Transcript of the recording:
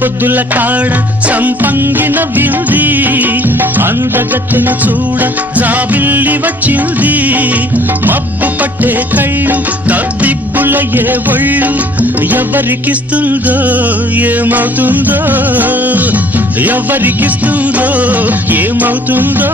పొద్దుల కాడ సంపంగిన వింది అందగత్తెను చూడ జాబిల్లి వచ్చింది మబ్బు పట్టే కళ్ళు తద్దిబ్బుల ఏ ఒళ్ళు ఎవరికిస్తుందో ఏమవుతుందో ఎవరికిస్తుందో ఏమవుతుందో